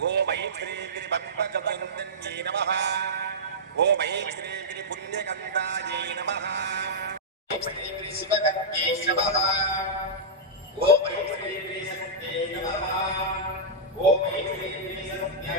ஓம் I'm Srigiri பத்மகதந்தன்யே நமஹ. ஓம் I'm Srigiri புண்ணியகந்தாயே நமஹ. ஓம் ஸ்ரீகிரி சிவகங்கையே நமஹ. ஓம் ஐம் ஸ்ரீகிரி சக்தியே நமஹ. ஓம் ஐம் ஸ்ரீகிரி சக்தியே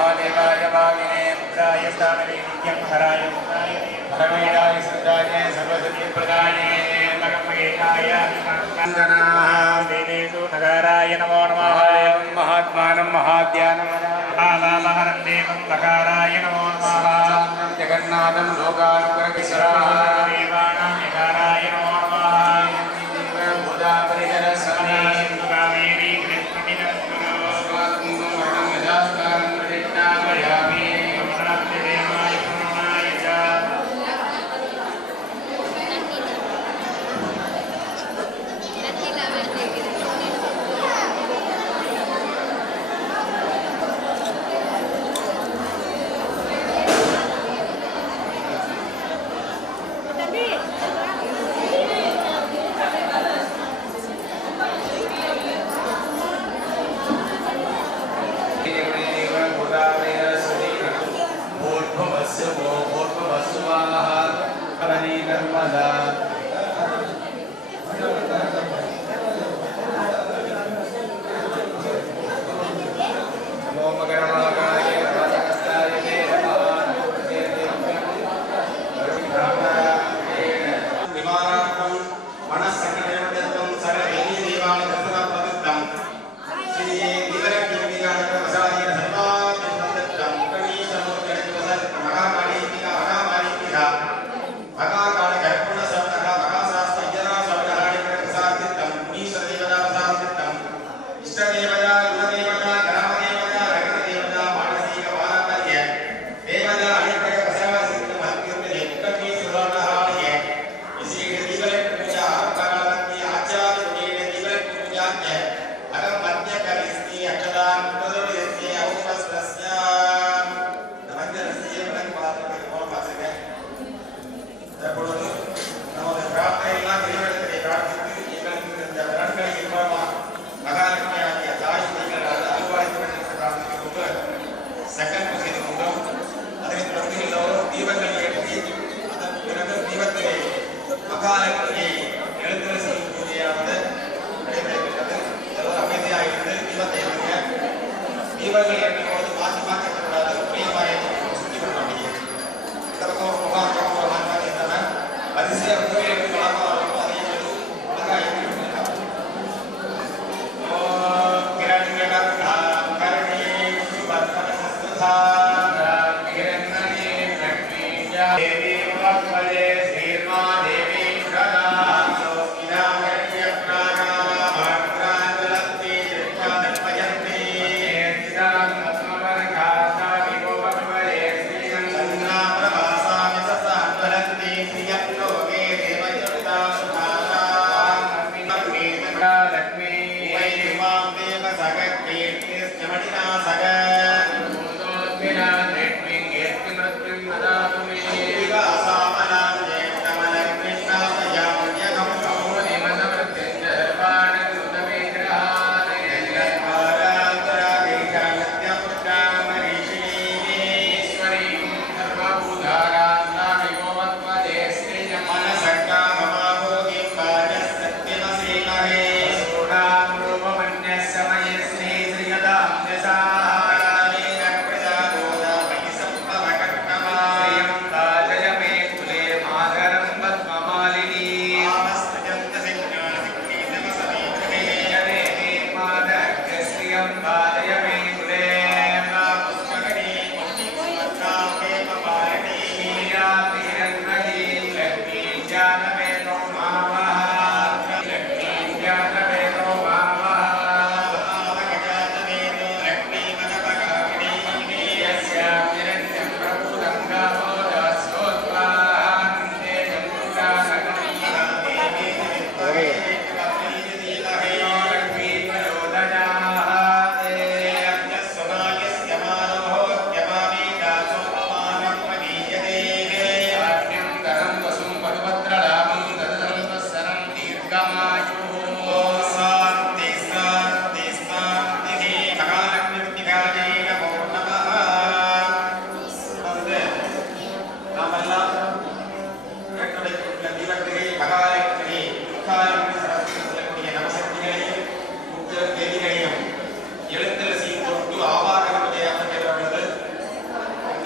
महादेवाय वागिने मुद्राय स्थामने नित्यं हराय मुद्राय परमेशाय सुराय सर्वसति प्रदाने परमेशाय वन्दनाः देवेषु नगाराय नमो नमः महात्मानं महाध्यानं महामहरं देवं नगाराय नमो नमः जगन्नाथं लोकानुग्रहकिशोराः देवानां नगाराय नमो नमः बुधापरिहरस्वामी कावेरी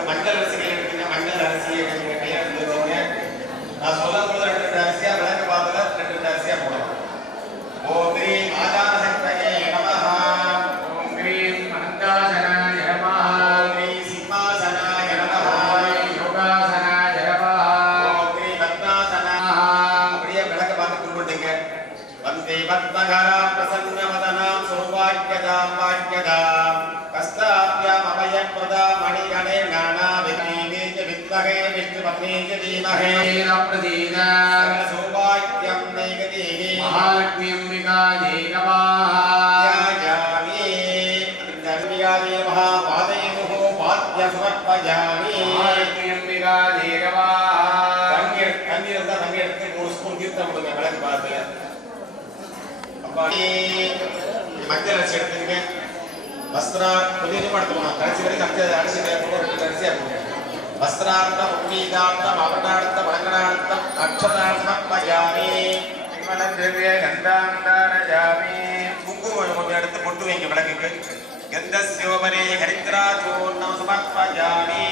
மஞ்சள் அரிசிகள் எடுத்துங்க. மஞ்சள் அரிசியை கொஞ்சம் கையில் எடுத்து வச்சுங்க. நான் சொல்லும் போது 2 அரிசியா விளக்கு பார்த்தல 2 அரிசியா போடலாம். ஓம் கிரீம் ஆதாரசக்தயே நமஹ. ஓம் கிரீம் அனந்தாசனாய நமஹ. ஓம் கிரீம் சிம்மாசனாய நமஹ. யோகாசனாய நமஹ. ஓம் கிரீம் பத்மாசனாய. அப்படியே விளக்கு பார்த்து கும்பிட்டுங்க. வந்தே பத்மகராம் பிரசன்னவதனாம் சௌபாக்யதாம் வாக்யதாம் கஸ்தாப்யாம் அபயப்ரதாம் மணிகணே நானா விக்னீமேஜ வித்மகே விஷ்ணுபத்னீஜ தீமஹே பிரதீத சௌபாக்யம் நைகதீஹி மகாலட்சுமி அம்பிகாயை நமஹ. யாமி அந்தர்மிகாதே மகாபாதயமுஹோ பாத்ய சமர்ப்பயாமி. மகாலட்சுமி அம்பிகாயை நமஹ. தண்ணீர் இருந்தா தண்ணி எடுத்து 3 ஸ்பூன் தீர்த்தம் கொடுங்க விளக்கு பார்த்து. மஞ்சள் அரிசி எடுத்துங்க. வஸ்திரா கொஞ்சம் எடுத்துக்கணும். கடைசி வரைக்கும் அரிசி அரிசியா போடுங்க. வஸ்திரார்த்தம் உன்னீதார்த்தம் அவர்ணார்த்தம் வழங்கனார்த்தம் அக்ஷதார்த்தமயாமி. கந்தாந்தாரஜாமி. குங்குமம் கொஞ்சம் எடுத்து பொட்டு வைங்க விளக்குக்கு. கந்தஸ்யோபரே ஹரித்ராச்சூர்ணம் சமர்ப்பயாமி.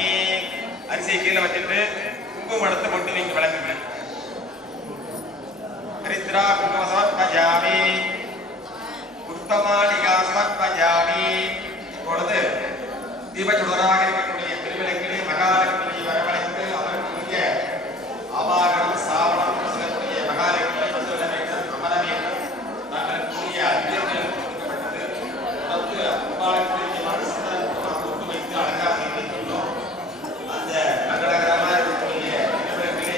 அரிசியை கீழே வச்சுட்டு குங்குமம் எடுத்து பொட்டு வைங்க விளக்குக்கு. ஹரித்ரா குங்கும சமர்ப்பயாமி. புஷ்பமாலிகா சமர்ப்பயாமி. இப்பொழுது தீபச்சுடராக இருக்கக்கூடிய திருவிளக்கிலே மகாலட்சுமி வரவழைத்து அவருக்குரிய ஆவாகனம் சாவனம் சொல்லக்கூடிய மகாலட்சுமி சொல்ல வேண்டும், அமர வேண்டும். நாங்கள் கூறிய அத்தியங்கள் கொடுக்கப்பட்டது. தொடர்ந்து அம்பாளுக்கு மனசுடன் கூட்டு வைத்து அழகாக இருக்கின்றோம். அந்த மங்களகரமாக இருக்கக்கூடிய திருவிளக்கிலே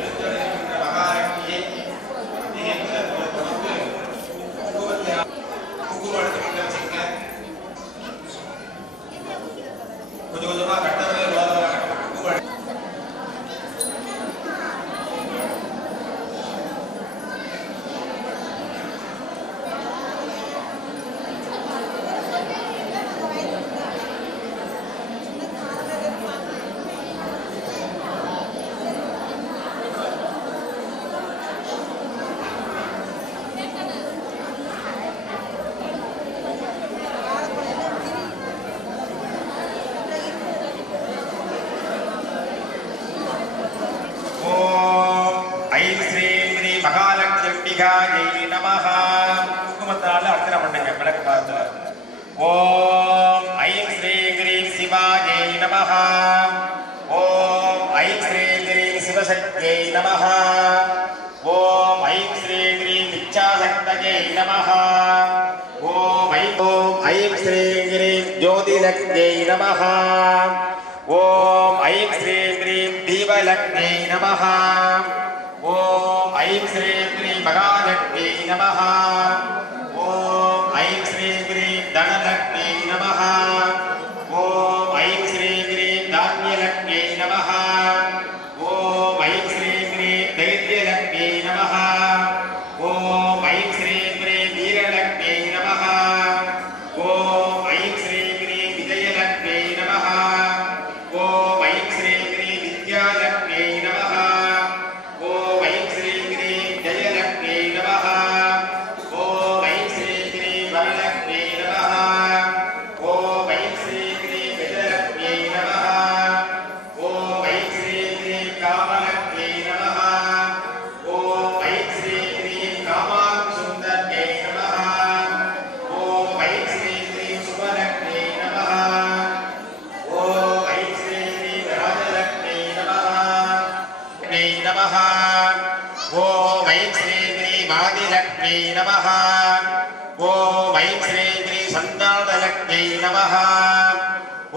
எழுந்தருளிருக்கின்ற மகாலட்சுமியை குங்குமம் எடுத்து கொண்டு வச்சுங்க. கொஞ்சம் கொஞ்சமா கட்டவே குங்குமம். நமஹ. குங்குமத்தால அர்ச்சனை பண்ணுங்க விளக்கு பார்த்து. ஓம் ஐம் ஸ்ரீ கிரீம் சிவாயை நமஹ. ஓம் ஐம் ஸ்ரீ கிரீம் சிவசக்தியை நமஹ. ஓம் ஐம் ஸ்ரீ கிரீம் இச்சாசக்தயை நமஹ. ஓம் ஐம் ஸ்ரீ கிரீம் ஜோதிலக்ஷ்மியை நமஹ. ஓம் ஐம் ஸ்ரீ கிரீம் தீபலக்ஷ்மியை நமஹ. ஓம் ஐம் ஸ்ரீ கிரீம் மகாலக்ஷ்மி நமஹ. ஓம் ஐம் ஸ்ரீ கிரீம் தனலக்ஷ்மி நமஹ. ஓம் ஐம் ஸ்ரீ கிரீம் தானியலக்ஷ்மி நமஹ. ஓம் ஐம் ஸ்ரீ கிரீம் தைரியலக்ஷ்மி நமஹ. ஓம் ஐம் ஸ்ரீ கிரீம் வீரலக்ஷ்மி நமஹ. ஓம் ஐம் ஸ்ரீ கிரீம் விஜயலக்ஷ்மி நமஹ. ஓம் ஐம் ஸ்ரீ கிரீம் வித்யாலக்ஷ்மி நமஹ. ஓம் ஐம் ஸ்ரீ கிரீம் ஜெயலக்ஷ்மி நமஹ. ஓம் ஐம் ஸ்ரீ கிரீம் வரலக்ஷ்மி நமஹ. ஓம் ஐம் ஸ்ரீ கிரீம் விஜயலக்ஷ்மி நமஹ. ஓம் ஐம் ஸ்ரீ கிரீம் காமலக்ஷ்மி நமஹ. ஓம் ஐம் ஸ்ரீ கிரீம் காமாட்சுந்தர்யை நமஹ. ஓம் ஐம் ஸ்ரீ கிரீம் சுபலக்ஷ்மி நமஹ. ஓம் ஐம் ஸ்ரீ கிரீம் ராஜலக்ஷ்மி நமஹ. நமஹ. ஓம் ஐம் ஸ்ரீ கிரீம் ஆதிலக்ஷ்மி நமஹ. ஓம் ஐம் ஸ்ரீ கிரீம் சந்தானலக்ஷ்மி நமஹ.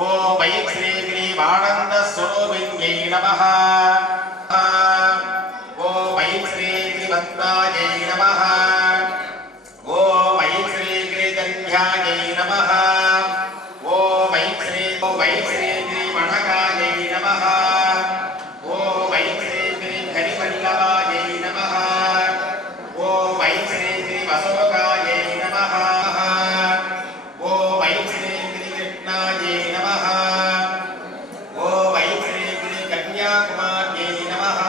ஓம் ஐம் ஸ்ரீ கிரீம் ஆனந்த ஸ்வரூபிண்யை நமஹ. ஓம் ஐம் ஸ்ரீ கிரீம் பத்மாயை நமஹ. ஓம் ஐம் ஸ்ரீ கிரீம் கன்யாயை நமஹ. ஓம் ஐம் ஸ்ரீ கிரீம் அனகாயை நமஹ. ஓம் ஐம் ஸ்ரீ கிரீம் ஹரிவல்லபாயை நமஹ. ஓம் ஐம் ஸ்ரீ கிரீம் அசோகாயை நமஹ. ஓம் ஐம் ஸ்ரீ கிரீம் கிருஷ்ணாயை நமஹ. ஓம் ஐம் ஸ்ரீ கிரீம் கன்யாகுமாரியை நமஹ.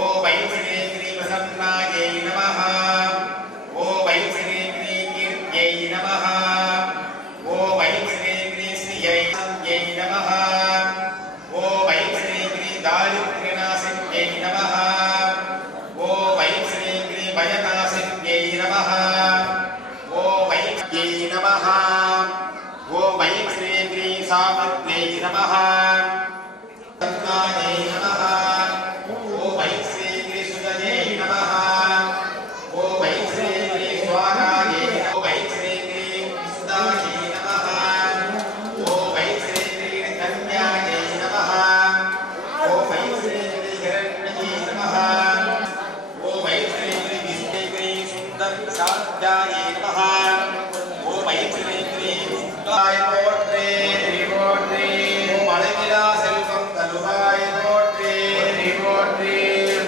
ஓம் ஐம் ஸ்ரீ கிரீம் பிரசன்னாயை நமஹ. ஓம் ஐம் ஸ்ரீ கிரீம் கீர்த்தியை நமஹ. ஓம் ஐம் ஸ்ரீ கிரீம் ஸ்ரீயை நமஹ. महाविद्यै नमः रत्नायै नमः ॐ ऐं श्री गिरिसुतये नमः ॐ ऐं श्री गिरिस्वाहायै ॐ ऐं श्री गिरिसुतायै नमः ॐ ऐं श्री गिरिकन्यायै नमः ॐ ऐं श्री गिरिहिरण्यै नमः ॐ ऐं श्री गिरिसुन्दरसाध्यायै नमः ॐ ऐं श्री गिरिसुताय पोट्रे போற்றி ஓம் அழகிலா செல்வம் தருவாய் போற்றி போற்றி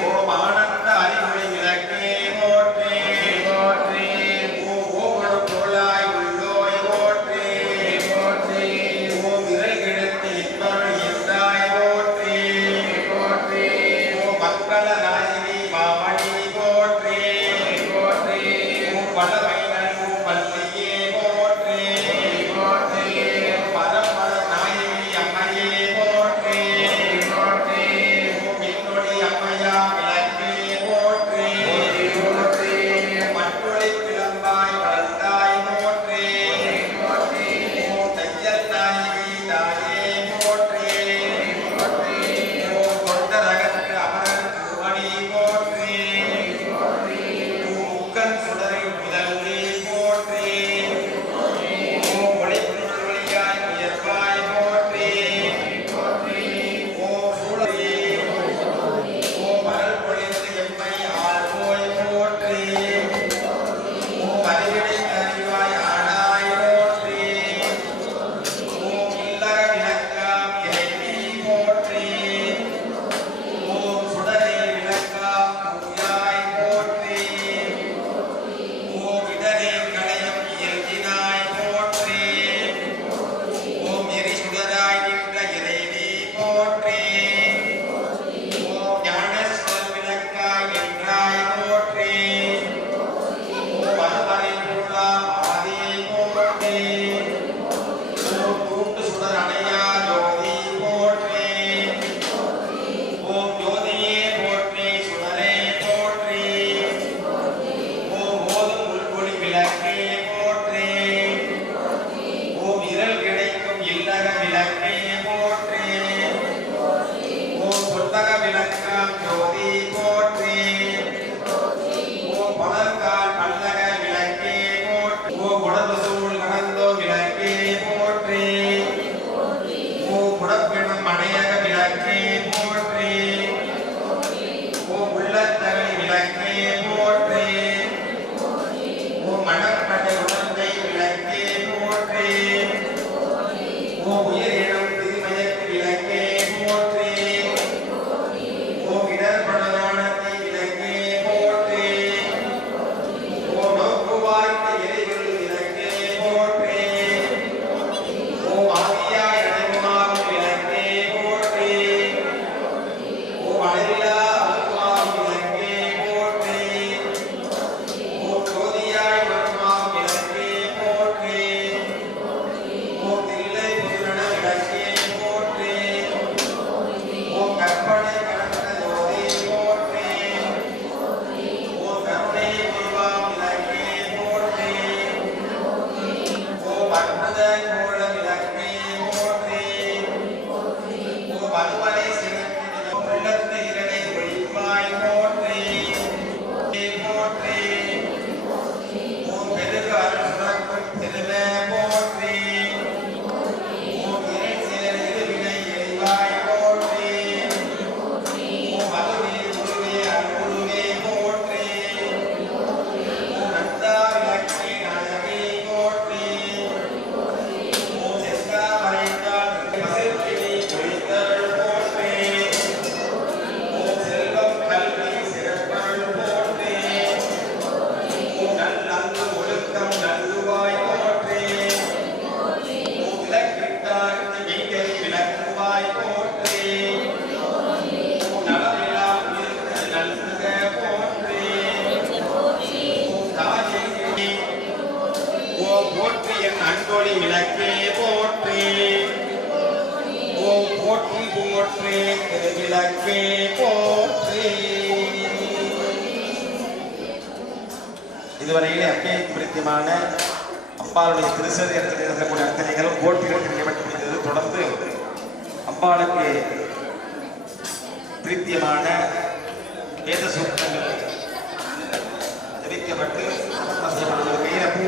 ஓம் ஆனந்த அறிவுரை விளக்கே போற்றி போற்றி ஓம் ஓமனம் பொருளாய் உள்ளோய் போற்றி போற்றி ஓம் விரல் கிழத்து இன்பருள் என்றாய் போற்றி போற்றி ஓம் மக்கள நாயகி மாமணி போற்றி போற்றி ஓம் வளமை நல்கு பள்ளியே போற்றி போற்றி பரமர நாயகி அம்மையே போற்றி போற்றி ஓம் என்னுடைய அம்மையா விளக்கே போற்றி போற்றி மற்றொளி பிளம்பாய் வளர்ந்தாய் போற்றி போற்றி ஓம் தையல் நாயகி தாயே போற்றி ஓம் தொண்டரகத்து அமரர் திருமணி போற்றி ஓம் முக்கன் சுடரில் முதல்வி போற்றி ஓம் ஒளிப்பின் ஒளியாய் உயர்வாய் போற்றி ஓம் சூழலே ஓம் அருள் பொழிந்து எம்மை ஆள்வோய் போற்றி ஓம் அறிவிடை அறிவாய் ஆனாய் போற்றி ஓம் இல்லற விளக்காம் இறைவி போற்றி ஓம் சுடரை விளக்காம் பூயாய் போற்றி ஓம் இடரே களையும் இயல்பினாய் போற்றி ஓம் எரி சுடராய் நின்ற இறைவி போற்றி ஓம் ஞானஸ்வர் விளக்காய் என்றாய் போற்றி ஓம் அருமறை பொருளாம் ஆதியை போற்றி ஓம் தூண்டு சுடர் அணையா ஜோதி போற்றி ஓம் ஜோதியே போற்றி சுடரே போற்றி ஓம் ஓதும் உள்பொழி விளக்கே போற்றி ஓம் இரல் கிடைக்கும் இல்லற விளக்கே போற்றி ஓம் புத்தக விளக்காம் ஜோதி போற்றி ஓம் பலர்கால் பல்லக விளக்கே போற்றி ஓம் உடம்பு சூழ் கடந்தோ விளக்கே போற்றி ஓம் உடப்பினம் அணையக விளக்கே போற்றி ஓம் உள்ளத்தகை விளக்கே போற்றி ஓம் மணப்படை உடந்தை விளக்கே போற்றி ஓம் உயிரினம் திருமயக்கு விளக்கே போற்றி ஓம் இடர்படலானத்தை விளக்கே போற்றி ஓம் நோக்குவாய்க்கு எரிகள் விளக்கே போற்றி ஓம் ஆதியாய் அனைவமாகும் விளக்கே போற்றி ஓம் அழகிலா அருள்மாகும் விளக்கே போற்றி ஓம் ஜோதியாய் வருமாகும் விளக்கே போற்றி ஓம் தில்லை புதுரண விளக்கே போற்றி ஓம் கற்பனை கடந்த ஜோதி போற்றி ஓம் கருணை உருவாம் விளக்கே போற்றி ஓம் அற்புத கோல விளக்கே போற்றி ஓம் அருமறை சிறப்பு உள்ளத்து இரடை ஒளிவாய் போற்றி போற்றி ஓம் பெருகு அருள் சுரக்கும் திருவே போற்றி ஓம் இறை சிலர் இருவினை இறைவாய் போற்றி ஓம் அருளே குருவே அருளுவே போற்றி ஓம் நந்தா விளக்கே நாயகி போற்றி ஓம் செந்தா மறைந்தால் பசிர்கிளி பொழித்தருள் போற்றி ஓம் செல்வம் கல்வி சிறப்பருள் போற்றி ஓம் நல்லங்கு ஒழுக்கம் நல்லுவாய் போற்றி ஓம் விளக்கிட்டார்க்கு வெங்கை விளக்குவாய் போற்றி ஓம் நலமில்லா உயிர்க்கு நல்குக போற்றி ஓம் தாயே ஓம் போற்றி என் அன்பொழி விளக்கே போற்றி ஓம் போற்றி போற்றி திருவிளக்கே போற்றி இதுவரையிலே அக்கேயத்துக்கு பிடித்தமான அப்பாளுடைய திருசதி இடத்தில் இருக்கக்கூடிய அர்த்தனைகளும் போட்டிகள் முடிந்தது. தொடர்ந்து அம்பாளுக்கு பிரீத்தியமான வேத சூக்தங்கள் ஜபிக்கப்பட்டு கையில பூ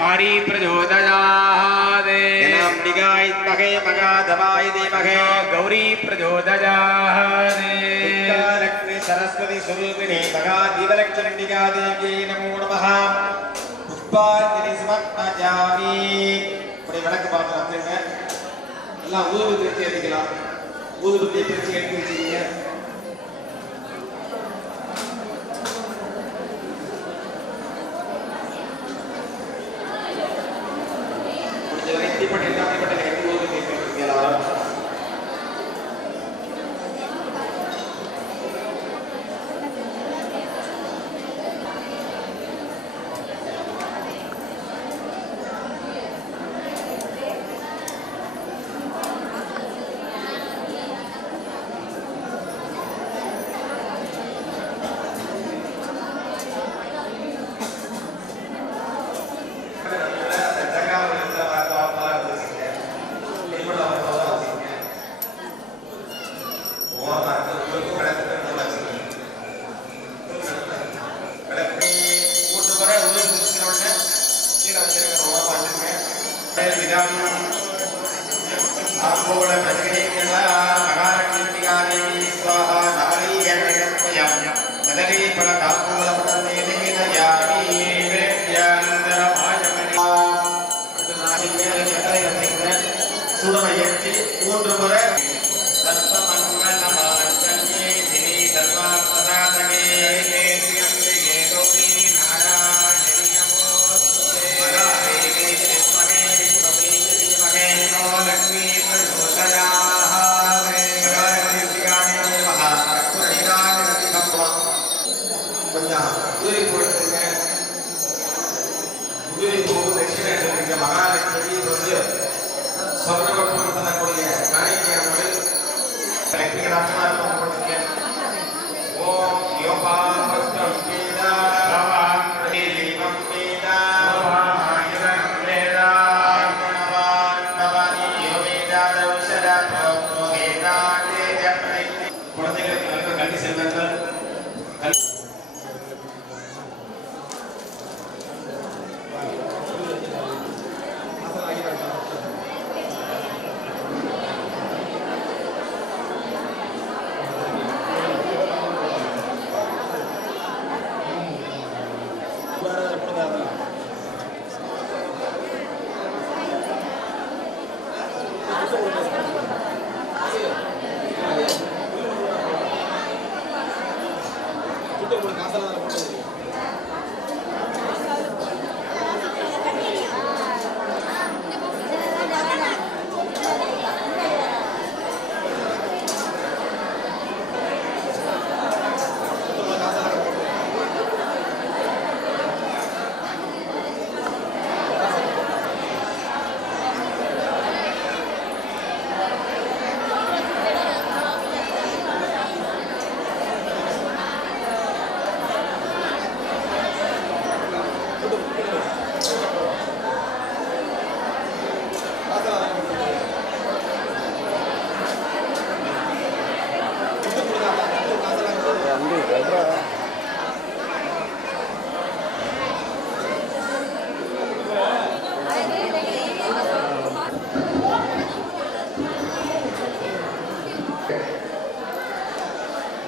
मारी प्रचोदयात् मगाधवाय धीमहि गौरी प्रचोदयात् लक्ष्मी सरस्वती स्वरूपिणी मगाधीवलक्ष्मीका देवी नमो नमः पुष्पांजलि समर्पयामि இப்படி விளக்கு பார்த்து வந்துங்க எல்லாம் ஊதுபத்தி வச்சு ஏற்றிக்கலாம் ஊதுபத்தி பிரிச்சு எடுத்து வச்சுக்கீங்க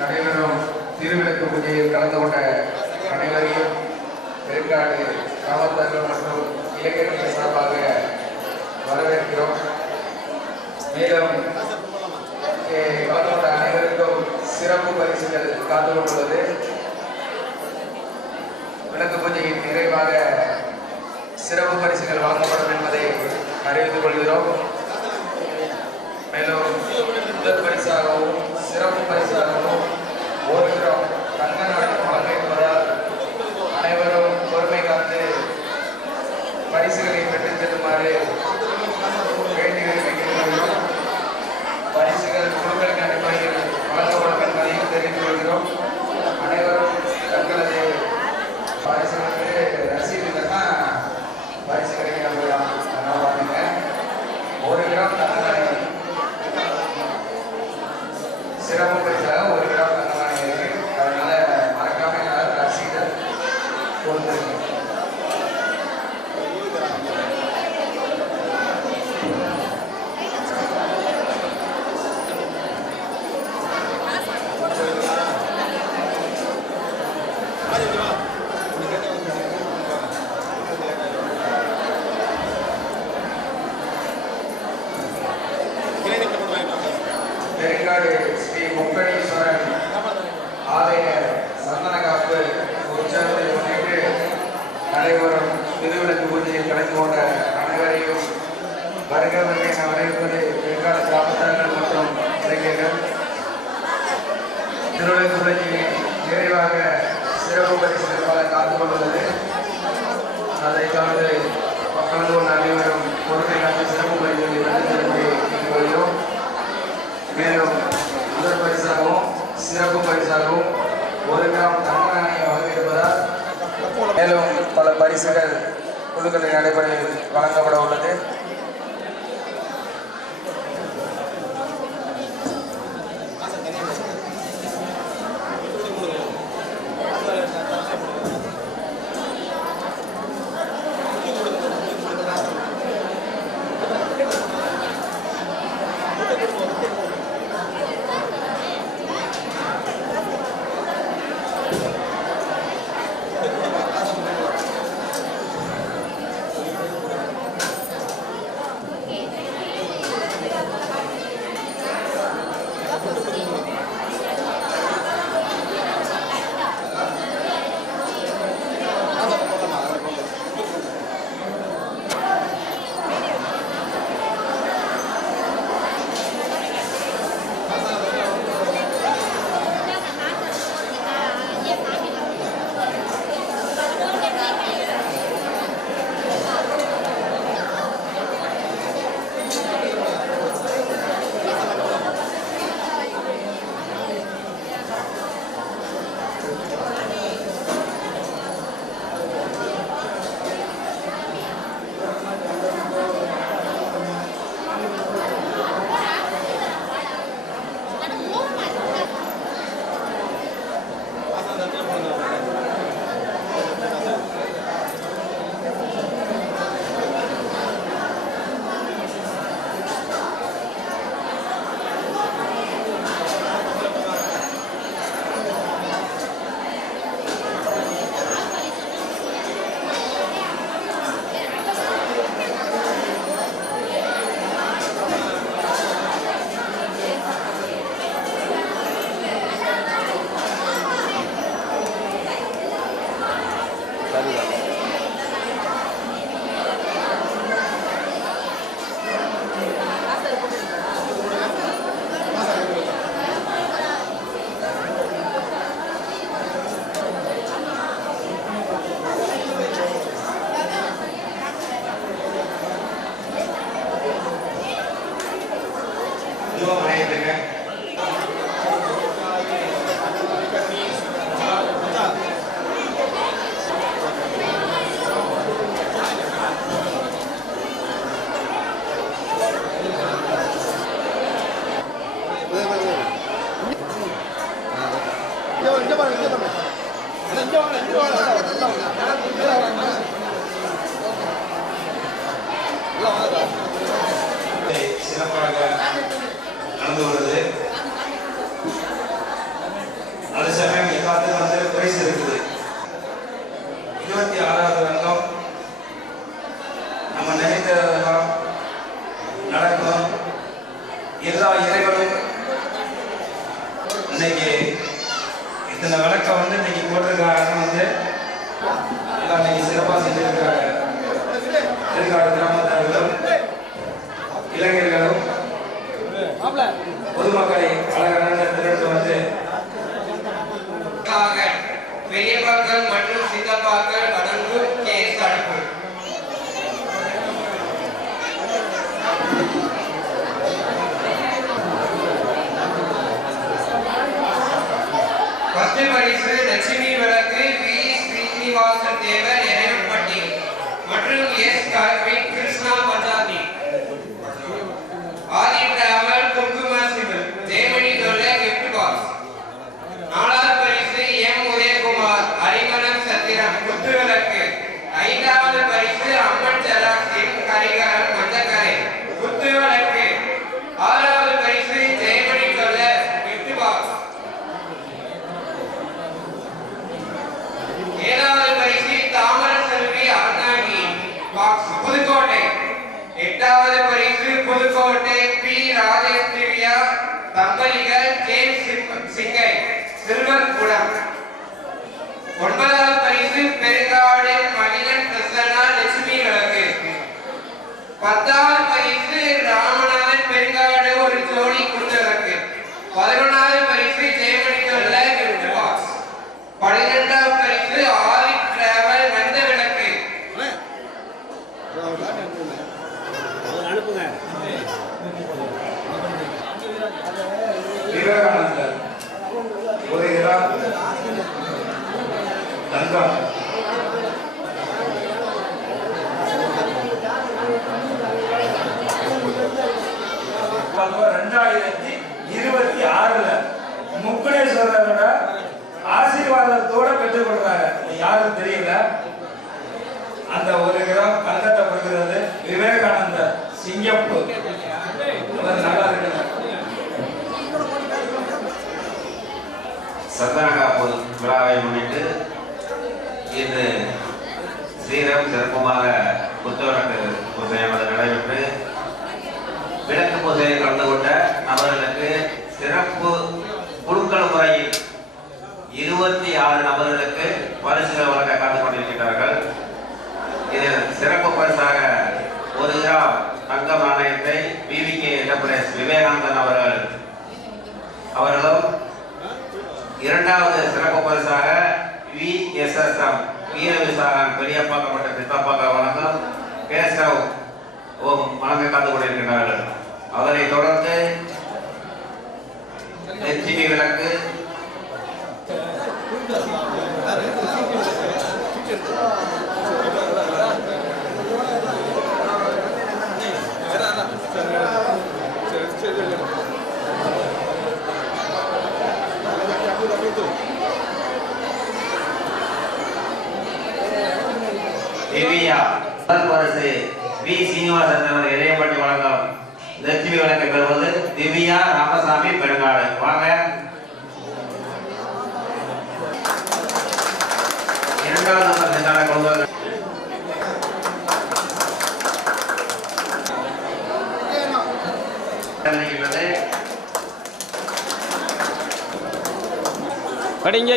நடைபெறும் திருவிளக்கு பூஜையில் கலந்து கொண்ட அனைவரையும் பெருங்காடு காவல்துறையினர் மற்றும் இளைஞர்கள் சார்பாக வரவேற்கிறோம். மேலும் கலந்து கொண்ட அனைவருக்கும் சிறப்பு பரிசுகள் காத்து கொண்டுள்ளது. விளக்கு பூஜையின் நிறைவாக சிறப்பு பரிசுகள் வழங்கப்படும் என்பதை அறிவித்துக் கொள்கிறோம். மேலும் முதல் பரிசாகவும் சிறப்பு பரிசாகவும் 1 கிராம் தங்க நாணயம் வழங்க இருப்பதால் அனைவரும் பொறுமை காத்து பரிசுகளை பெற்றுச் செல்லுமாறு வேண்டி விரும்புகிறோம். பரிசுகள் குழுக்களின் அடிப்படையில் வழங்கப்படும் என்பதையும் தெரிவித்துக் கொள்கிறோம். அனைவரும் தங்களது பரிசுகளுக்கு ரசீது இல்லைன்னா பரிசு கிடைக்காம பாருங்க. 1 கிராம் தங்க நாணயம் சிறப்பு பரிசாக 1 கிராம் தங்க நாணயம் இருக்கு. அதனால மறக்காம எல்லாரும் ரசீதை கொடுத்துருங்க. பெருங்காடு ஸ்ரீ முக்கணீஸ்வரன் ஆலய சந்தன காப்பு உற்சவத்தை முன்னிட்டு நடைபெறும் திருவிளக்கு பூஜையில் கலந்து கொண்ட அனைவரையும் வருக வருகை என வரவேற்பது பெருங்காடு கிராமத்தார்கள் மற்றும் இளைஞர்கள். திருவிளக்கு பூஜையின் நிறைவாக சிறப்பு பரிசுகள் பல காத்து கொண்டுள்ளது. அதை தொடர்ந்து கலந்து கொண்ட அனைவரும் பொறுப்பை காத்து சிறப்பு பரிசுகளை கேட்டுக்கொள்கிறோம். மேலும் முதல் பரிசாகவும் சிறப்பு பரிசாகவும் 1 கிராம் தங்க நாணயம் வழங்கியிருப்பதால் மேலும் பல பரிசுகள் குழுக்களின் அடிப்படையில் வழங்கப்பட உள்ளது. சிறப்பாக நடந்து கொண்டது. அது சமயம் எல்லாத்துக்கும் வந்து பிரைஸ் இருக்குது. 26வது ரங்கம் நம்ம நினைத்ததெல்லாம் நடக்கும். எல்லா இறைவனும் இன்னைக்கு இத்தனை விளக்கம் வந்து இன்னைக்கு போட்டிருக்காங்கன்னு வந்து எல்லாம் இன்னைக்கு சிறப்பாக செஞ்சிருக்கிறாங்க. எதிர்கால கிராமத்தார்களும் இளைஞர்களும் பொதுமக்களை அழகான திரட்டு வந்து பெரியப்பாக்கள் மற்றும் சித்தப்பாக்கள் வடங்கு கேஸ் அனுப்பு. ஃபர்ஸ்ட் பரிசு லட்சுமி விளக்கு வி ஸ்ரீனிவாசன் தேவர் எரேப்பட்டி மற்றும் எஸ் கார்விக் கிருஷ்ணா பஞ்சாபி. ஆதி டிராவல் குங்கும சிவில் ஜெயமணி தொல்லை கிஃப்ட் பாக்ஸ். 4வது பரிசு எம் உதயகுமார் அரிமணம் சத்திரம் குத்துவிளக்கு. 5வது பரிசு அம்மன் ஜெராக்ஸின் கரிகரன் மஞ்சக்கரை குத்துவிளக்கு. 6வது பரிசு ஜெயமணி தொல்லை கிஃப்ட் பாக்ஸ். 7வது பரிசு தாமர செல்வி அருணாகி பாக்ஸ் புதுக்கோட்டை. 8வது பரிசு புதுக்கோட்டை பி ராஜேஸ்வரியா தம்பதிகள் ஜேம்ஸ் சிங்கை சில்வர் குடம். 9வது பரிசு பெருங்காடு மகிழன் பிரசன்னா லட்சுமி விளக்கு. 10வது பரிசு ராமநாதன் பெருங்காடு ஒரு ஜோடி குத்துவிளக்கு. 11வது பரிசு ஜெயமணி தொல்லை கிஃப்ட் பாக்ஸ். 12வது பரிசு ஆதி டிராவல் வந்த விளக்கு. விவேகானந்தர் ஒரு கிராம் தங்கம். 2026 முக்குடேஸ்வரரோட ஆசீர்வாதத்தோட பெற்றுக் கொள்றாங்க. யாரும் தெரியல. அந்த ஒரு கிராம் தங்கத்தை கொடுக்கிறது விவேகானந்தர் சிங்கப்பூர். நல்லா இருக்கு. சந்தனகாப்பு விழாவை முன்னிட்டு இன்று ஸ்ரீரம் சிறப்புமாக புத்தகத்து பூஜையானது நடைபெற்று விளக்கு பூஜையில் கலந்து கொண்ட நபர்களுக்கு சிறப்பு குழுக்கள் முறையில் 26 நபர்களுக்கு பரிசுகள் வழங்க காத்துக் கொண்டிருக்கிறார்கள். இதில் சிறப்பு பரிசாக 1 கிராம் தங்க நாணயத்தை BVK என்டர்பிரைஸ் விவேகானந்தன் அவர்களும் 2வது சிறப்பு பரிசாக VSSM வீர விசாகன் பெரியப்பாக்கம் மற்றும் சித்தப்பாக்கம் வழங்கும் கேஸ்டவ் வழங்க காத்து கொண்டிருக்கிறார்கள். அதனைத் தொடர்ந்து HB விளக்கு திவ்யா முதல் பரிசு வி சீனிவாசன் அவர் இறையப்பட்டி வழங்கும் லட்சுமி விளக்கை பெறுவது திவ்யா ராமசாமி பெருங்காடு. வாங்க. 2வது நம்பர் சென்றான கொள்வார்கள்.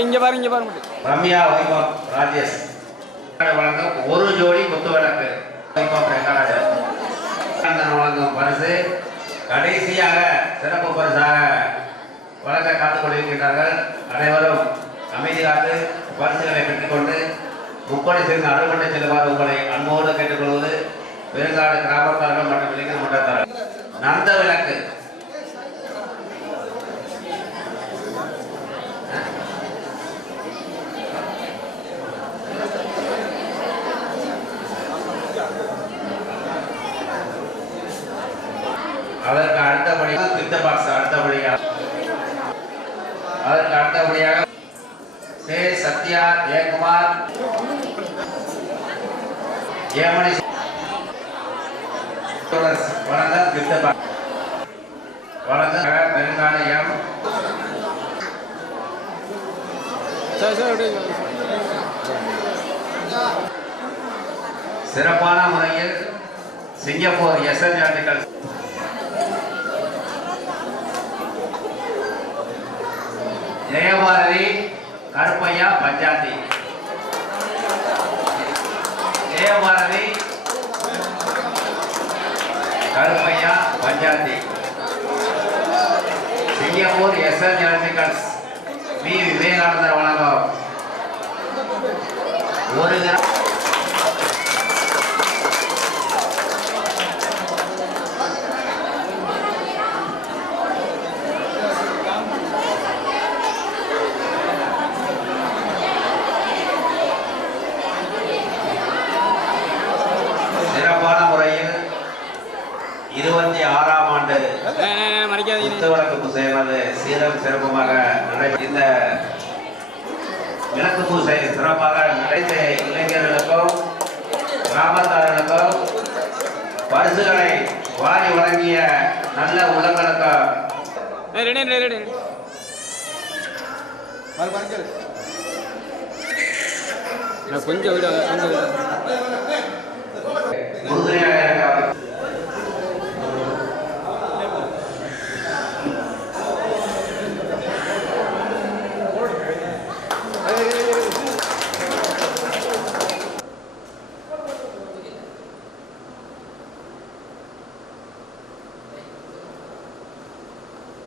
இங்க பாருங்க. ரம்யா வைபவ் ராஜேஷ் வழங்கும் 1 ஜோடி குத்து விளக்கு. வழங்கும் பரிசு கடைசியாக சிறப்பு பரிசாக வழங்க காத்துக் கொண்டிருக்கின்றார்கள். அனைவரும் அமைதி காத்து பரிசுகளை பெற்றுக்கொண்டு முக்கோடி சேர்ந்து அறுவடை செல்லுமாறு உங்களை அன்போடு கேட்டுக்கொள்வது பெருங்காடு கிராமத்தார்கள் மற்றும் இளைஞர் மன்றத்தார்கள். நந்த விளக்கு அதற்கு அடுத்தபடியாக கிஃப்ட் பாக்ஸ் அடுத்தபடியாக சத்யா ஜெயக்குமார் ஏமணி வணங்க கிஃப்ட் வணங்க பெருங்கான எம் சிறப்பான முறையில் சிங்கப்பூர் எஸ்என் ஆர்டிகல் ஜெயபாரதி கருப்பையா பஞ்சாத்தி ஜெயபாரதி கருப்பையா பஞ்சாத்தி சிங்கப்பூர் எஸ்என் ஆர்டிகல்ஸ் வி விவேகானந்தர் வணக்கம் ஒரு சிறப்பான முறையில் 26ஆம் ஆண்டு குத்துவிளக்கு பூசை சீரம் சிறப்புமாக இந்த விளக்கு பூசை சிறப்பாக நடைத்த இளைஞர்களுக்கும் கிராமத்தார்களுக்கும் பரிசுகளை வாரி வழங்கிய நல்ல உள்ளங்களுக்கும் கொஞ்சம்